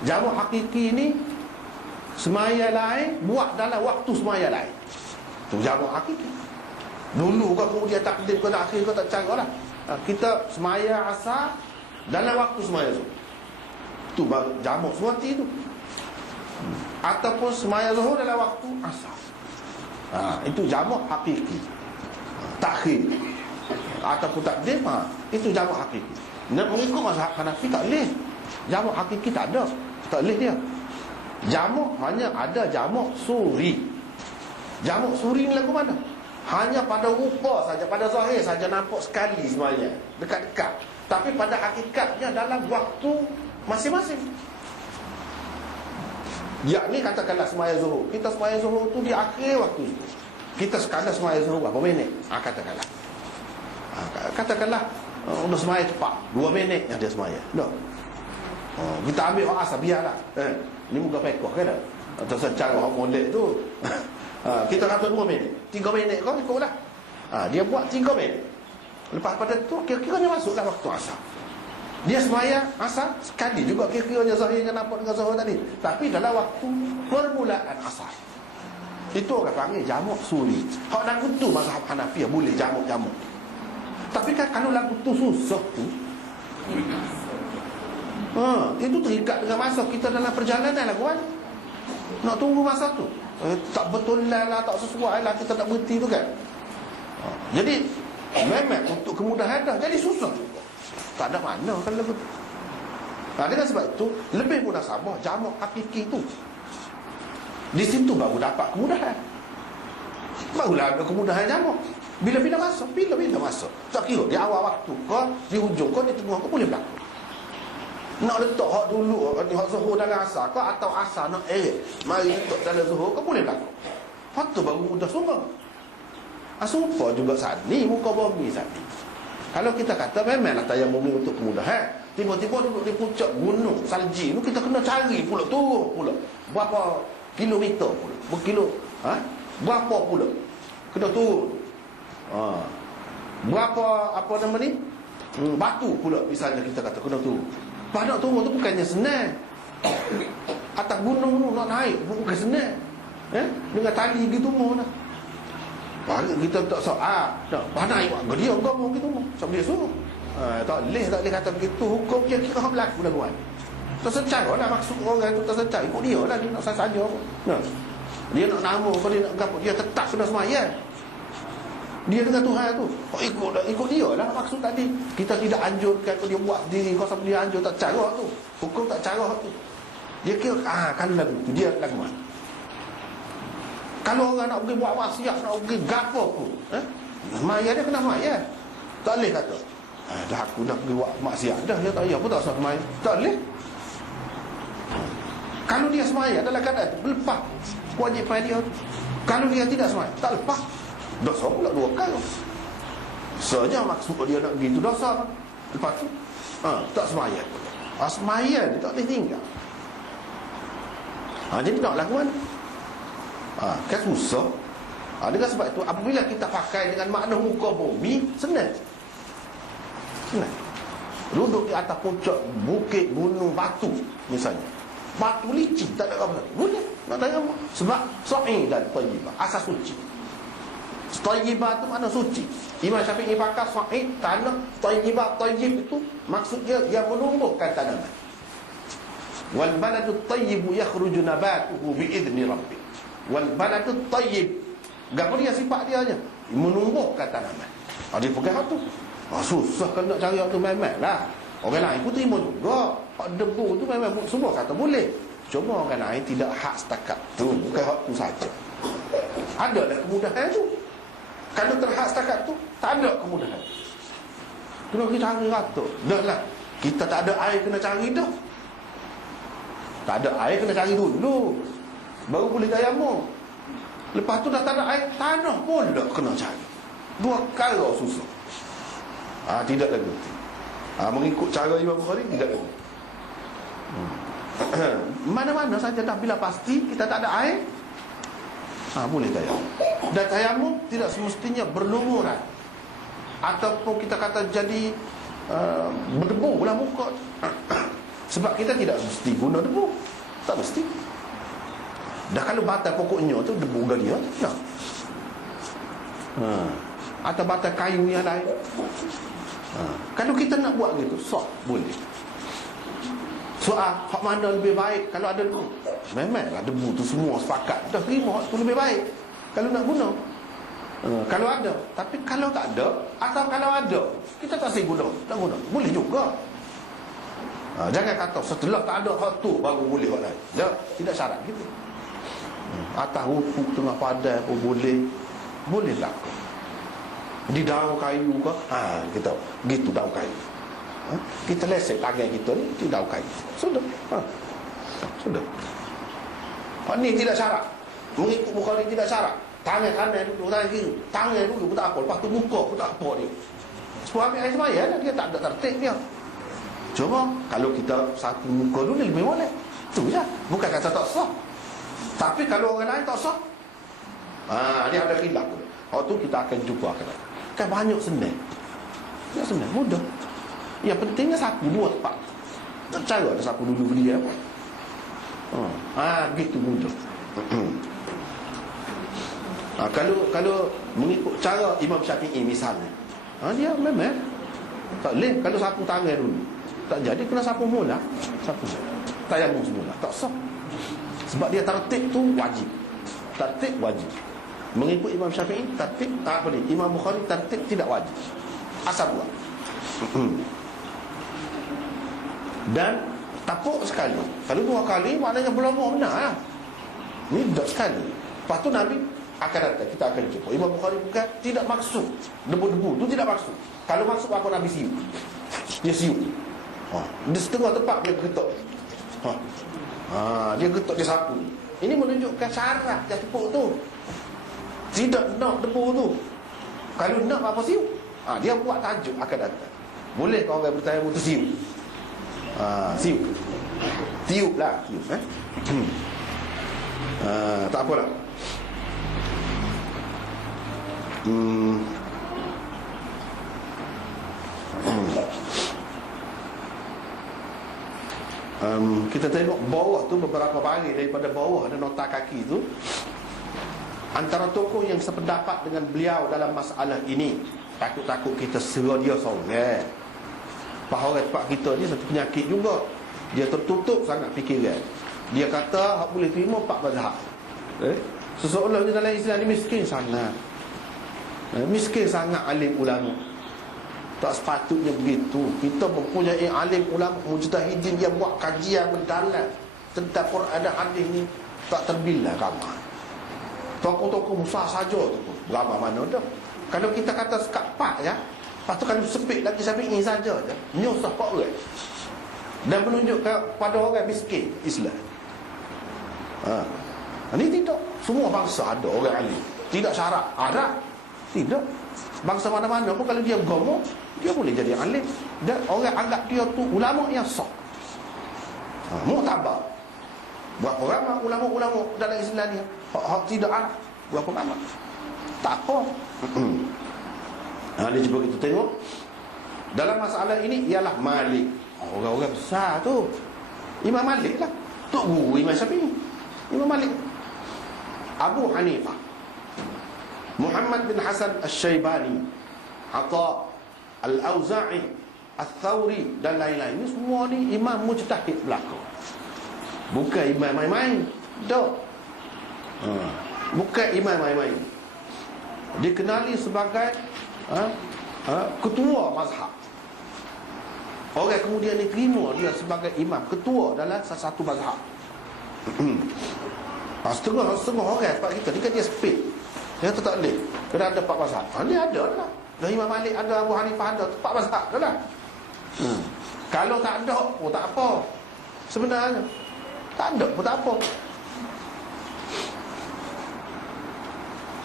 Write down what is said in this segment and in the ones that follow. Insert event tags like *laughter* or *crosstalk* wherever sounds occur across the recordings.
Jamu hakiki ni semaya lain buat dalam waktu semaya lain. Tu jamu hakiki. Dulu kau kemudian takdim kau tak akhir kau tak cara lah. Ha, kita semaya asar dalam waktu semaya tu. Tu baru jamu seperti itu. Ataupun semaya zuhur dalam waktu asar. Ha, itu jamu hakiki. Takhir. Ataupun takdim ha, itu jamu hakiki. Nak mengikut mazhab Hanafi tak boleh. Jamu hakiki tak ada. Tak boleh dia. Jamuk hanya ada jamuk suri. Jamuk suri ni lagu mana? Hanya pada rupa saja Pada zahir saja nampak sekali semuanya. Dekat-dekat. Tapi pada hakikatnya dalam waktu masing-masing. Ya ni katakanlah semaya zuhur. Kita semaya zuhur tu di akhir waktu. Kita sekadar semaya zuhur berapa minit? Ha, katakanlah. Ha, Katakanlah uh, Untuk semaya cepat. Dua minit yang dia semaya. Tak Oh, kita ambil orang asal biarlah. Eh, ni muka pekoh kan? Atau secara orang molek tu. ha, *laughs* kita kata 2 minit. 3 minit kau ikutlah. Ha, dia buat 3 minit. Lepas pada tu kira-kiranya masuklah waktu asal. Dia semaya asal sekali juga kira-kiranya zahirnya nampak dengan zahir tadi. Tapi dalam waktu permulaan asal. Itu orang panggil jamuk suri. Hak lagu tu mazhab Hanafi boleh jamuk-jamuk. Tapi kan kalau lagu tu susah tu Ha, itu terikat dengan masa kita dalam perjalanan lah kawan. Nak tunggu masa tu. Eh, tak betul lah, lah, tak sesuai lah kita tak berhenti tu kan. Ha, jadi memang untuk kemudahan dah jadi susah. Tak ada mana kan lagu tu. Ha, dengan sebab itu lebih mudah sabar jamak hakiki tu. Di situ baru dapat kemudahan. Barulah ada kemudahan jamak. Bila-bila masuk, bila-bila masuk. Tak kira di awal waktu kau, di hujung kau, di tengah kau boleh berlaku. Nak letak hak dulu Hak zuhur dalam asar kau Atau asar nak eh Mari letak dalam zuhur Kau boleh Lepas tu baru semua Asumpa ah, juga saat ni Muka bumi saat ni Kalau kita kata Memanglah tayang bumi untuk kemudahan Tiba-tiba duduk di puncak gunung Salji tu kita kena cari pula Turun pula. Berapa kilometer pula? Berkilo ha? Berapa pula? Kena turun. Ha. Berapa Apa nama ni? Hmm, Batu pula Misalnya kita kata Kena turun Lepas nak turun tu bukannya senang Atas gunung tu nak naik Bukan senang eh? Dengan tali gitu mau lah Baru kita tak sok ah, tak pandai buat dia kau mau gitu mau. Sebab dia suruh. Ha, tak leh tak leh kata begitu hukum dia kira hak berlaku dah buat. Tersencai lah maksud orang itu tersencai ikut dia lah dia nak saja. Nah. Dia nak nama kau dia nak gapo dia tetap sudah semaya. Dia dengan Tuhan tu. Kau ikut ikut dia lah maksud tadi. Kita tidak anjurkan kau dia buat diri kau sampai dia anjur tak cara tu. Hukum tak cara tu. Dia kira ah kan lagu tu dia lagu mana? Kalau orang nak pergi buat wasiat nak pergi gapo pun, eh? Maya dia kena maya. Tak boleh kata. Eh, dah aku dah pergi buat maksiat dah dia tak payah pun tak usah semaya. Tak boleh. Kalau dia semaya dalam keadaan tu lepas kewajipan dia tu. Kalau dia tidak semaya, tak lepas. Dosa pula dua kali. Saja maksud dia nak gitu dosa. Lepas tu, ha, tak semaya. Ha, semaya dia tak boleh tinggal. Ha, jadi nak lakukan? Ha, Kan susah ha, Dengan sebab itu Apabila kita pakai dengan makna muka bumi Senang. Senang. Duduk di atas puncak Bukit, gunung, batu Misalnya. Batu licin Tak ada apa Boleh. Nak tanya apa? Sebab So'i dan tayyibah Asas suci Tayyibah itu mana suci. Imam Syafi'i pakai So'i Tanah Tayyibah Tayyib itu Maksudnya Yang menumbuhkan tanaman. Wal baladu tayyibu yakhruju nabatuhu biidni rabbi. Wal baladu tayyib Gapa dia sifat dia aja Menumbuhkan tanaman. Ha, Dia pegang tu ha, Susah kalau nak cari tu memang lah. Orang lain pun terima juga. Hak debu tu memang semua kata boleh. Cuma orang lain tidak hak setakat tu Bukan hak tu saja. Ada lah kemudahan tu Kalau terhak setakat tu Tak ada kemudahan. Kena kita cari rata Dah lah. Kita tak ada air kena cari dah. Tak ada air kena cari dulu. Baru boleh tayamum Lepas tu dah tak ada air Tanah pun tak kena cari. Dua kala susah. Ha, Tidak lagi. Ha, Mengikut cara Imam Bukhari Tidak lagi. Hmm. *clears throat* Mana-mana saja dah. Bila pasti Kita tak ada air ha, Boleh tayamum Dan tayamum tidak semestinya berlumuran Ataupun kita kata jadi uh, Berdebu lah muka *coughs* Sebab kita tidak mesti guna debu. Tak mesti. Dah kalau batang pokoknya tu debu galia, nah. Ha. Atau batang kayu yang lain. Ha. Kalau kita nak buat gitu, sok boleh. Soal hak mana lebih baik kalau ada debu? Memanglah debu tu semua sepakat. Dah terima hak tu lebih baik. Kalau nak guna. Ha. Kalau ada. Tapi kalau tak ada, atau kalau ada, kita tak say guna. Tak guna. Boleh juga. Ha. Jangan kata setelah tak ada hak tu baru boleh hak lain. Tak, tidak syarat gitu. Ha. Atas rupuk tengah padai pun boleh. Boleh laku. Di daun kayu ke? Ha, kita gitu daun kayu. Ha? Kita lesek tangan kita ni di daun kayu. Sudah. Ha. Sudah. Ha, ni tidak syarat. Mengikut Bukhari tidak syarat. Tangan kanan dulu, tangan kiri. Tangan dulu pun tak apa. Lepas tu muka pun tak apa. Sebab ambil air semaya lah. Dia tak ada tertib dia. Cuma kalau kita satu muka dulu lebih boleh. Tu je. Bukan kata tak sah. Tapi kalau orang lain tak sah. Ha, dia ada khilaf. Waktu tu kita akan jumpa Kan banyak senang. Ya senang, mudah. Yang pentingnya sapu dua tempat. Tak cara ada sapu dulu beli apa. Ha, ha gitu mudah. *clears throat* ha, kalau kalau mengikut cara Imam Syafi'i misalnya. Ha, dia memang tak boleh kalau sapu tangan dulu. Tak jadi kena sapu mula. Sapu. Tayamum semula. Tak sah. Sebab dia tertib tu wajib. Tertib wajib. Mengikut Imam Syafi'i tertib tak boleh. Imam Bukhari tertib tidak wajib. Asal buat. *clears throat* Dan tapuk sekali. Kalau dua kali maknanya belum benar lah. Ni dot sekali. Lepas tu Nabi akan datang kita akan jumpa. Imam Bukhari bukan tidak maksud debu-debu tu tidak maksud. Kalau maksud apa Nabi siu? Dia siu. Ha, di setengah tempat dia ketuk. Ha. ha dia ketuk dia sapu. Ini menunjukkan syarat dia tepuk tu. Tidak nak debu tu. Kalau nak apa siu? Ha, dia buat tajuk akan datang. Boleh kau orang bertanya mutu siu? Ha, siu. Tiup lah. Tiup, eh? ha, tak apalah. Hmm. Um, kita tengok bawah tu beberapa baris daripada bawah ada nota kaki tu antara tokoh yang sependapat dengan beliau dalam masalah ini takut-takut kita serah dia seorang Faham orang tempat kita ni satu penyakit juga. Dia tertutup sangat fikiran. Dia kata hak boleh terima empat mazhab. Eh? Seseorang ni dalam Islam ni miskin sangat. Eh? Miskin sangat alim ulama. Tak sepatutnya begitu. Kita mempunyai alim ulama Mujtahidin dia buat kajian mendalam Tentang Quran dan hadis ni Tak terbilang ramai. Tokoh-tokoh Musa saja tu Ramai mana dah. Kalau kita kata sekat pak ya Lepas tu kalau sepit lagi sampai ini saja je. Nyusah pak orang. Dan menunjukkan pada orang miskin. Islam. Ha. Ini tidak. Semua bangsa ada orang alim Tidak syarat. Ada. Tidak. Bangsa mana-mana pun kalau dia gomo Dia boleh jadi alim Dan orang anggap dia tu ulama yang sok ha. Mu'tabar Berapa ramah ulama-ulama dalam Islam ni Hak, hak tidak ada. Berapa ramah Tak apa *clears throat* Ha, dia cuba kita tengok. Dalam masalah ini ialah Malik. Orang-orang besar tu. Imam Malik lah. Tok Guru Imam Syafi'i Imam Malik. Abu Hanifah. Muhammad bin Hasan Al-Shaybani. Atta Al-Auza'i Al-Thawri dan lain-lain. Ini semua ni imam mujtahid belakang Bukan imam main-main. Tak ha. Bukan imam main-main. Dikenali sebagai ha? Ha? ketua mazhab. Orang kemudian ni terima dia sebagai imam. Ketua dalam salah satu mazhab. *clears throat* Ha, setengah setengah orang sebab kita ni kan dia speed dia tu tak boleh. Kena ada empat mazhab. Ha, dia ada lah. Dan Imam Malik ada Abu Hanifah ada. Empat mazhab dah lah. Hmm. kalau tak ada pun tak apa. Sebenarnya tak ada pun tak apa.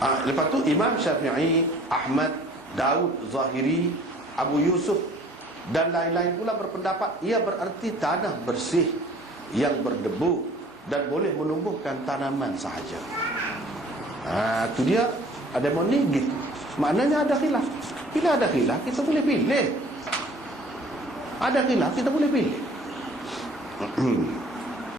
Ha, lepas tu Imam Syafi'i Ahmad Daud Zahiri Abu Yusuf dan lain-lain pula berpendapat ia berarti tanah bersih yang berdebu dan boleh menumbuhkan tanaman sahaja. Ha tu dia ada moni gitu. Maknanya ada khilaf. Bila ada khilaf kita boleh pilih. Ada khilaf kita boleh pilih. *clears throat*